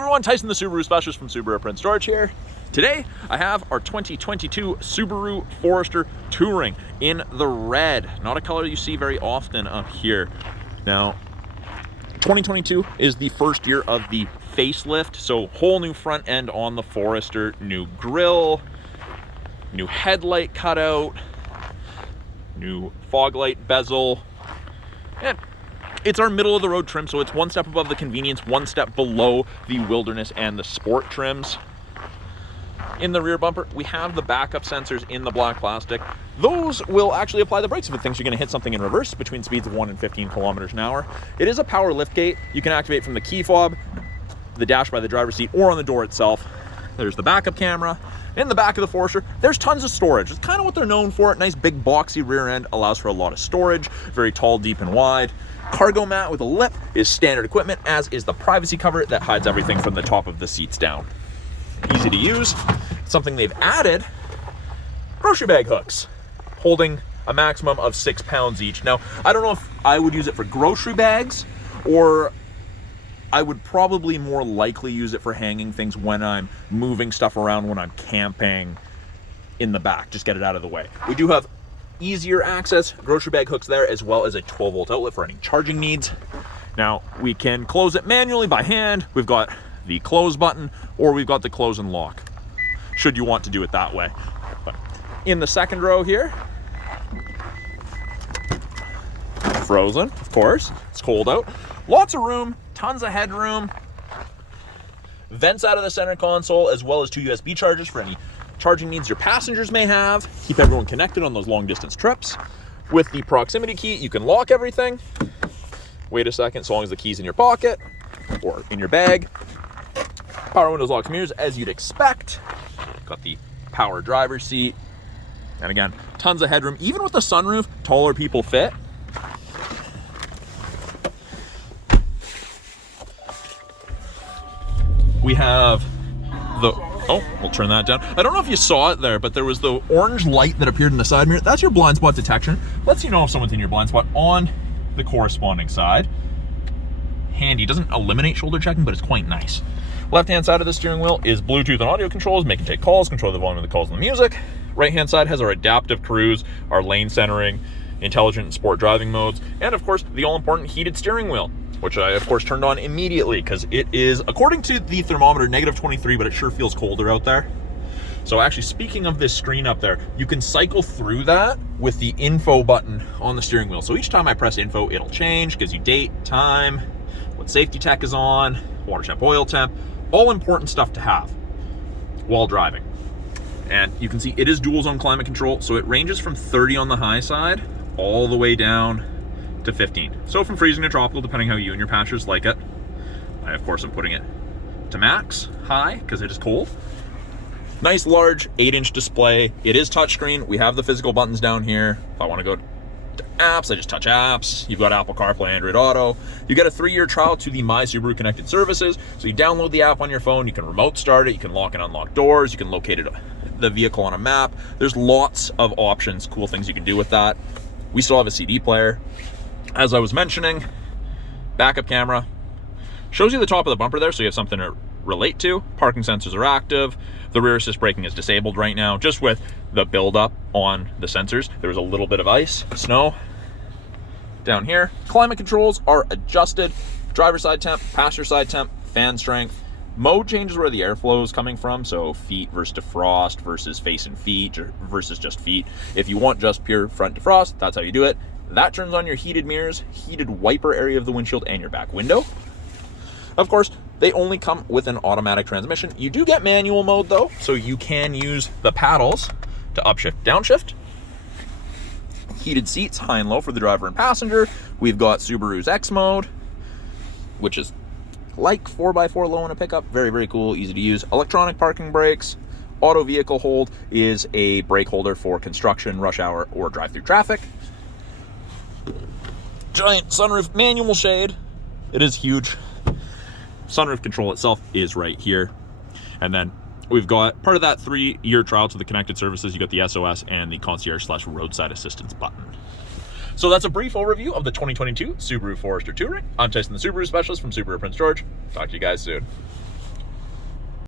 everyone, Tyson the Subaru Specialist from Subaru Prince George here. Today, I have our 2022 Subaru Forester Touring in the red. Not a color you see very often up here. Now, 2022 is the first year of the facelift, so whole new front end on the Forester, new grille, new headlight cutout, new fog light bezel, and it's our middle of the road trim, so it's one step above the convenience, one step below the wilderness and the sport trims. In the rear bumper, we have the backup sensors in the black plastic. Those will actually apply the brakes if it thinks you're going to hit something in reverse between speeds of 1 and 15 kilometers an hour. It is a power lift gate. You can activate from the key fob, the dash by the driver's seat, or on the door itself. There's the backup camera. In the back of the Forester, there's tons of storage. It's kind of what they're known for. Nice big boxy rear end, allows for a lot of storage, very tall, deep, and wide. Cargo mat with a lip is standard equipment, as is the privacy cover that hides everything from the top of the seats down. Easy to use. Something they've added, grocery bag hooks, holding a maximum of 6 pounds each. Now, I don't know if I would use it for grocery bags, or I would probably more likely use it for hanging things when I'm moving stuff around, when I'm camping in the back. Just get it out of the way. We do have easier access grocery bag hooks there, as well as a 12-volt outlet for any charging needs. Now, we can close it manually by hand. We've got the close button, or we've got the close and lock, should you want to do it that way. But in the second row here, frozen, of course, it's cold out. Lots of room, tons of headroom, vents out of the center console, as well as 2 USB chargers for any charging needs your passengers may have. Keep everyone connected on those long distance trips. With the proximity key, you can lock everything. Wait a second, so long as the key's in your pocket or in your bag. Power windows, locks, mirrors, as you'd expect. Got the power driver's seat. And again, tons of headroom. Even with the sunroof, taller people fit. We have the, oh, we'll turn that down. I don't know if you saw it there, but there was the orange light that appeared in the side mirror. That's your blind spot detection. Lets you know if someone's in your blind spot on the corresponding side. Handy. Doesn't eliminate shoulder checking, but it's quite nice. Left-hand side of the steering wheel is Bluetooth and audio controls, make and take calls, control the volume of the calls and the music. Right-hand side has our adaptive cruise, our lane centering, intelligent and sport driving modes, and of course, the all-important heated steering wheel, which I, of course, turned on immediately because it is, according to the thermometer, negative 23, but it sure feels colder out there. So actually, speaking of this screen up there, you can cycle through that with the info button on the steering wheel. So each time I press info, it'll change, gives you date, time, what safety tech is on, water temp, oil temp, all important stuff to have while driving. And you can see it is dual zone climate control, so it ranges from 30 on the high side all the way down to 15. So from freezing to tropical, depending how you and your passengers like it. I, of course, am putting it to max, high, because it is cold. Nice large 8-inch display. It is touchscreen. We have the physical buttons down here. If I want to go to apps, I just touch apps. You've got Apple CarPlay, Android Auto. You get a 3-year trial to the My Subaru connected services. So you download the app on your phone, you can remote start it, you can lock and unlock doors, you can locate the vehicle on a map. There's lots of options, cool things you can do with that. We still have a CD player. As I was mentioning, backup camera. Shows you the top of the bumper there, so you have something to relate to. Parking sensors are active. The rear assist braking is disabled right now, just with the buildup on the sensors. There was a little bit of ice, snow down here. Climate controls are adjusted. Driver side temp, passenger side temp, fan strength. Mode changes where the airflow is coming from, so feet versus defrost versus face and feet versus just feet. If you want just pure front defrost, that's how you do it. That turns on your heated mirrors, heated wiper area of the windshield, and your back window. Of course, they only come with an automatic transmission. You do get manual mode though, so you can use the paddles to upshift, downshift. Heated seats, high and low for the driver and passenger. We've got Subaru's X mode, which is like 4x4 low in a pickup. Very, very cool, easy to use. Electronic parking brakes. Auto vehicle hold is a brake holder for construction, rush hour, or drive-through traffic. Giant sunroof manual shade. It is huge. Sunroof control itself is right here. And then we've got part of that 3-year trial to the connected services. You got the SOS and the concierge/roadside assistance button. So that's a brief overview of the 2022 Subaru Forester Touring. I'm Tyson the Subaru Specialist from Subaru Prince George. Talk to you guys soon.